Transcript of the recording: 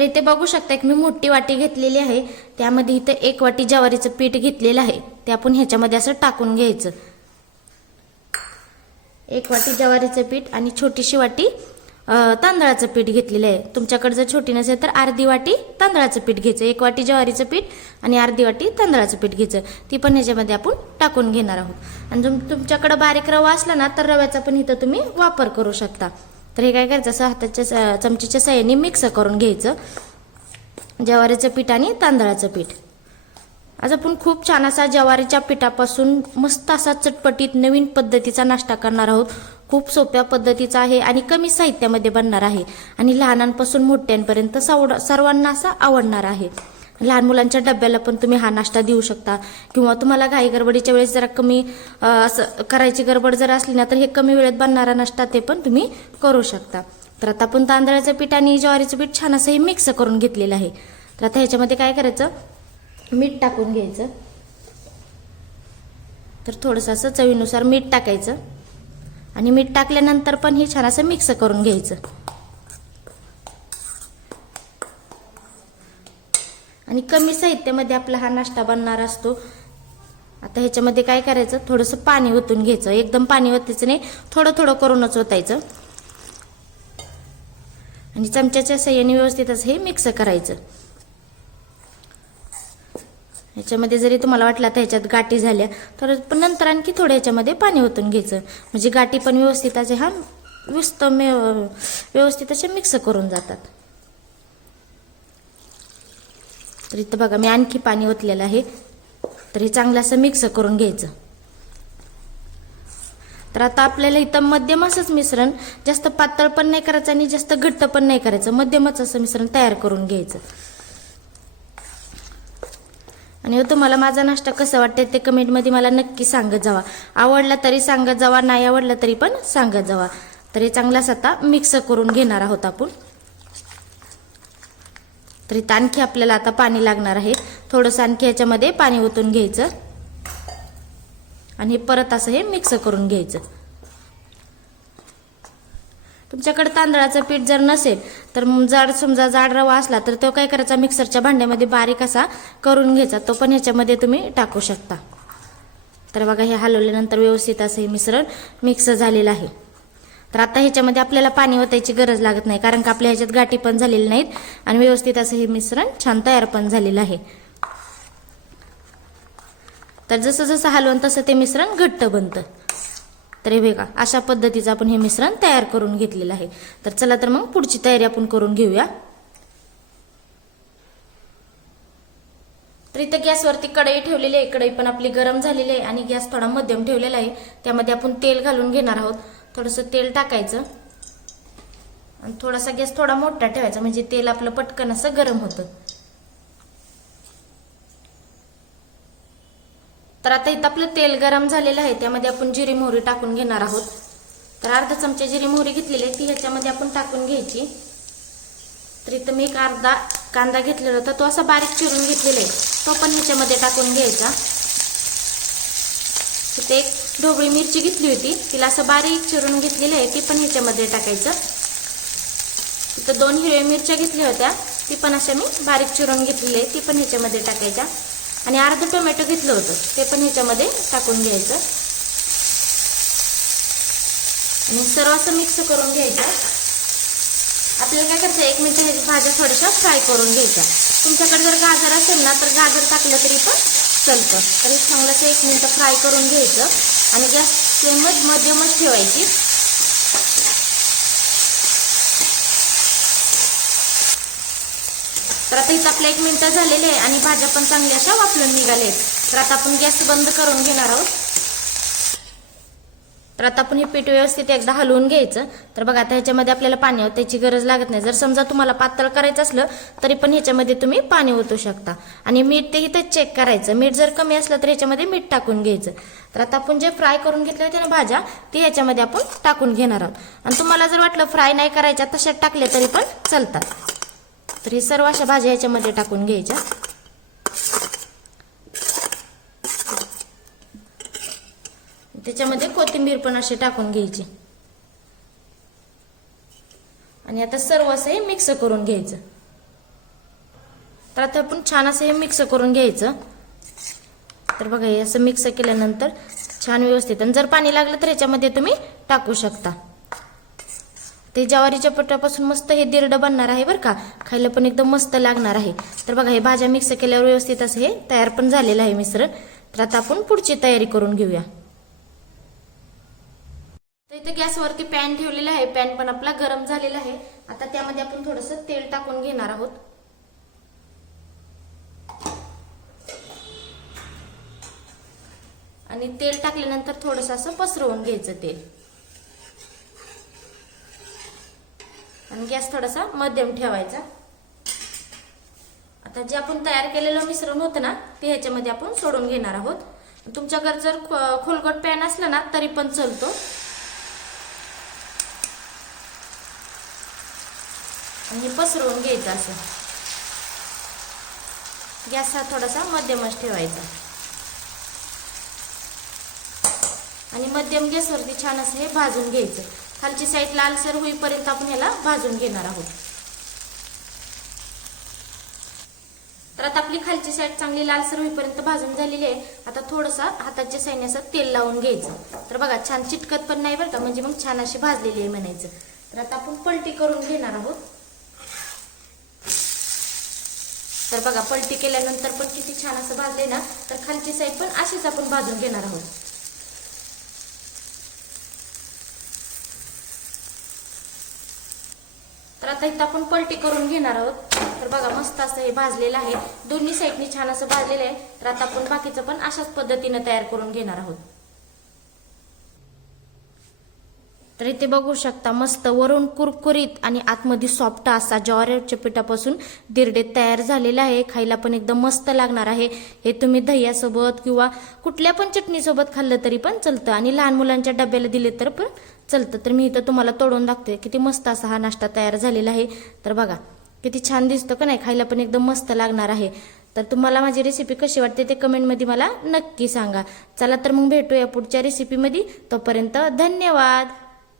तर इथे बघू शकता की मी मोठी वाटी घेतलेली आहे, त्यामध्ये इथे 1 वाटी ज्वारीचं पीठ घेतलेलं आहे, ते आपण ह्याच्यामध्ये असं टाकून घ्यायचं. 1 वाटी ज्वारीचं पीठ आणि छोटीशी वाटी तांदळाचं पीठ घेतलेलं आहे. तुमच्याकडे जर छोटी नसेल तर अर्धी वाटी तांदळाचं पीठ घ्यायचं. 1 वाटी ज्वारीचं पीठ आणि अर्धी वाटी तांदळाचं पीठ घ्यायचं. ती पण ह्याच्यामध्ये आपण टाकून घेणार आहोत. आणि तुमच्याकडे बारीक रवा असला ना तर रव्याचा पण इथं तुम्ही वापर करू शकता. तर हे काय करायचं, असं हाताच्या चमचीच्या साहाय्याने मिक्स करून घ्यायचं ज्वारीचं पीठ आणि तांदळाचं पीठ. आज आपण खूप छान असा ज्वारीच्या पिठापासून मस्त असा चटपटीत नवीन पद्धतीचा नाश्ता करणार आहोत. खूप सोप्या पद्धतीचा आहे आणि कमी साहित्यामध्ये बनणार आहे आणि लहानांपासून मोठ्यांपर्यंत सर्वांना असा आवडणार आहे. लहान मुलांच्या डब्याला पण तुम्ही हा नाश्ता देऊ शकता किंवा तुम्हाला घाई गडबडीच्या वेळेस जरा कमी असं करायची गडबड जर असली ना तर हे कमी वेळेत बनणारा नाश्ता ते पण तुम्ही करू शकता. तर आता आपण तांदळाचं पीठ आणि ज्वारीचं पीठ छान असं हे मिक्स करून घेतलेलं आहे. तर आता ह्याच्यामध्ये काय करायचं, मीठ टाकून घ्यायचं. तर थोडंसं असं चवीनुसार मीठ टाकायचं आणि मीठ टाकल्यानंतर पण हे छान असं मिक्स करून घ्यायचं. आणि कमी साहित्यामध्ये आपला हा नाश्ता बनणार असतो. आता ह्याच्यामध्ये काय करायचं, थोडंसं पाणी ओतून घ्यायचं. एकदम पाणी ओतायचं नाही, थोडं थोडं करूनच ओतायचं आणि चमच्याच्या साहाय्याने व्यवस्थित असं हे मिक्स करायचं. ह्याच्यामध्ये जरी तुम्हाला वाटलं तर ह्याच्यात गाठी झाल्या तर पण नंतर आणखी थोडं ह्याच्यामध्ये पाणी ओतून घ्यायचं, म्हणजे गाठी पण व्यवस्थित असे व्यवस्थित असे मिक्स करून जातात. तर इथं बघा मी आणखी पाणी ओतलेलं आहे. तर हे चांगलं असं मिक्स करून घ्यायचं. तर आता आपल्याला इथं मध्यम असंच मिश्रण, जास्त पातळ पण नाही करायचं आणि जास्त घट्ट पण नाही करायचं, मध्यमच असं मिश्रण तयार करून घ्यायचं. आणि तुम्हाला माझा नाश्ता कसा वाटते ते कमेंटमध्ये मला नक्की सांगत जावा. आवडला तरी सांगत जावा, नाही आवडला तरी पण सांगत जावा. तर हे चांगलाच आता मिक्स करून घेणार आहोत आपण. तर इथं आणखी आपल्याला आता पाणी लागणार आहे. थोडंसं आणखी ह्याच्यामध्ये पाणी ओतून घ्यायचं आणि परत असं हे मिक्स करून घ्यायचं. तुमच्याकडे तांदळाचं पीठ जर नसेल तर समजा जाड रवा असला तर तो काय करायचा, मिक्सरच्या भांड्यामध्ये बारीक असा करून घ्यायचा, तो पण ह्याच्यामध्ये तुम्ही टाकू शकता. तर बघा हे हलवल्यानंतर व्यवस्थित असं हे मिश्रण मिक्स झालेलं आहे. तर आता ह्याच्यामध्ये आपल्याला पाणी ओतायची गरज लागत नाही, कारण का आपल्या ह्याच्यात गाठी पण झालेली नाहीत आणि व्यवस्थित असं हे मिश्रण छान तयार पण झालेलं आहे. तर जसं जसं हलवून तसं ते मिश्रण घट्ट बनतं. तर हे बघा अशा पद्धतीचं आपण हे मिश्रण तयार करून घेतलेलं आहे. तर चला तर मग पुढची तयारी आपण करून घेऊया. तर इथं गॅसवरती कढई ठेवलेली आहे. कढई पण आपली गरम झालेली आहे आणि गॅस थोडा मध्यम ठेवलेला आहे. त्यामध्ये आपण तेल घालून घेणार आहोत. थोडंसं तेल टाकायचं आणि थोडासा गॅस थोडा मोठा ठेवायचा, म्हणजे तेल आपलं पटकन असं गरम होतं. तर आता इथं आपलं तेल गरम झालेलं आहे, त्यामध्ये आपण जिरी मोहरी टाकून घेणार आहोत. तर अर्धा चमचा जिरी मोहरी घेतलेली आहे ती ह्याच्यामध्ये आपण टाकून घ्यायची. तर इथं मी एक अर्धा कांदा घेतलेला होता, तो असा बारीक चिरून घेतलेला आहे, तो पण ह्याच्यामध्ये टाकून घ्यायचा. इथे एक ढोबळी मिरची घेतली होती, तिला असं बारीक चिरून घेतलेली आहे, ती पण ह्याच्यामध्ये टाकायचं. इथं 2 हिरव्या मिरच्या घेतल्या होत्या, ती पण अशा मी बारीक चिरून घेतलेली आहे, ती पण ह्याच्यामध्ये टाकायच्या. आणि अर्ध टोमॅटो घेतलं होतं ते पण ह्याच्यामध्ये टाकून घ्यायचं आणि सर्व असं मिक्स करून घ्यायचं. आपल्याला काय करायचं, 1 मिनिट ह्याची भाज्या थोड्याशा फ्राय करून घ्यायच्या. तुमच्याकडे जर गाजर असेल ना तर गाजर टाकलं तरी पण चालतं. तरी चांगलं 1 मिनिट फ्राय करून घ्यायचं आणि गॅस फ्लेम मध्यमच ठेवायची. तर आता इथं आपल्या 1 मिनिट झालेले आहे आणि भाज्या पण चांगल्या अशा वाफलून निघाले. तर आता आपण गॅस बंद करून घेणार आहोत. तर आता आपण हे पीठ व्यवस्थित एकदा हलवून घ्यायचं. तर बघा आता ह्याच्यामध्ये आपल्याला पाणी ओतायची गरज लागत नाही. जर समजा तुम्हाला पातळ करायचं असलं तरी पण ह्याच्यामध्ये तुम्ही पाणी ओतू शकता. आणि मीठ ते इथं चेक करायचं, मीठ जर कमी असलं तर ह्याच्यामध्ये मीठ टाकून घ्यायचं. तर आता आपण जे फ्राय करून घेतले होते ना भाज्या, ती ह्याच्यामध्ये आपण टाकून घेणार आहोत. आणि तुम्हाला जर वाटलं फ्राय नाही करायच्या तशाच टाकले तरी पण चालतात. तर हे सर्व अशा भाज्या ह्याच्यामध्ये टाकून घ्यायच्या. त्याच्यामध्ये कोथिंबीर पण अशी टाकून घ्यायची आणि आता सर्व असं हे मिक्स करून घ्यायचं. तर आता आपण छान असं हे मिक्स करून घ्यायचं. तर बघा हे असं मिक्स केल्यानंतर छान व्यवस्थित, आणि जर पाणी लागलं तर ह्याच्यामध्ये तुम्ही टाकू शकता. ते ज्वारीच्या पिठापासून मस्त हे दिरडं बनणार आहे बरं का, खायला पण एकदम मस्त लागणार आहे. तर बघा हे भाज्या मिक्स केल्यावर व्यवस्थित असं हे तयार पण झालेलं आहे मिश्रण. तर आता आपण पुढची तयारी करून घेऊया. तर इथे गॅसवरती पॅन ठेवलेला आहे. पॅन पण आपला गरम झालेला आहे. आता त्यामध्ये आपण थोडंसं तेल टाकून घेणार आहोत. आणि तेल टाकल्यानंतर थोडंसं असं पसरवून घ्यायचं तेल, आणि गॅस थोडासा मध्यम ठेवायचा. आता जे आपण तयार केलेलं मिश्रण होतं ना ते ह्याच्यामध्ये आपण सोडून घेणार आहोत. तुमच्याकडे जर खोलगट पॅन असला ना तरी पण चालतो. आणि हे पसरवून घ्यायचं असं. गॅस हा थोडासा मध्यमच ठेवायचा, आणि मध्यम गॅसवरती छान असं हे भाजून घ्यायचं. खालची साईड लालसर होईपर्यंत आपण ह्याला भाजून घेणार आहोत. तर आता आपली खालची साईड चांगली लालसर होईपर्यंत भाजून झालेली आहे. आता थोडंसं हाताच्या साईडने असं तेल लावून घ्यायचं. तर बघा छान चिटकत पण नाही बरं का, म्हणजे मग छान अशी भाजलेली आहे म्हणायचं. तर आता आपण पलटी करून घेणार आहोत. तर बघा पलटी केल्यानंतर पण किती छान असं भाजले ना. तर खालची साईड पण अशीच आपण भाजून घेणार आहोत. तर आता इथं आपण पलटी करून घेणार आहोत. तर बघा मस्त असं हे भाजलेलं आहे, दोन्ही साईडनी छान असं भाजलेलं आहे. तर आता आपण बाकीचं पण अशाच पद्धतीने तयार करून घेणार आहोत. तर इथे बघू शकता मस्त वरून कुरकुरीत आणि आतमध्ये सॉफ्ट असा ज्वारीच्या पिठापासून दिरडे तयार झालेला आहे. खायला पण एकदम मस्त लागणार आहे. हे तुम्ही दह्यासोबत किंवा कुठल्या पण चटणीसोबत खाल्लं तरी पण चालतं, आणि लहान मुलांच्या डब्याला दिले तर पण चालतं. तर मी इथं तुम्हाला तोडून दाखते किती मस्त असा हा नाश्ता तयार झालेला आहे. तर बघा किती छान दिसतं का नाही, खायला पण एकदम मस्त लागणार आहे. तर तुम्हाला माझी रेसिपी कशी वाटते ते कमेंटमध्ये मला नक्की सांगा. चला तर मग भेटूया पुढच्या रेसिपीमध्ये. तोपर्यंत धन्यवाद.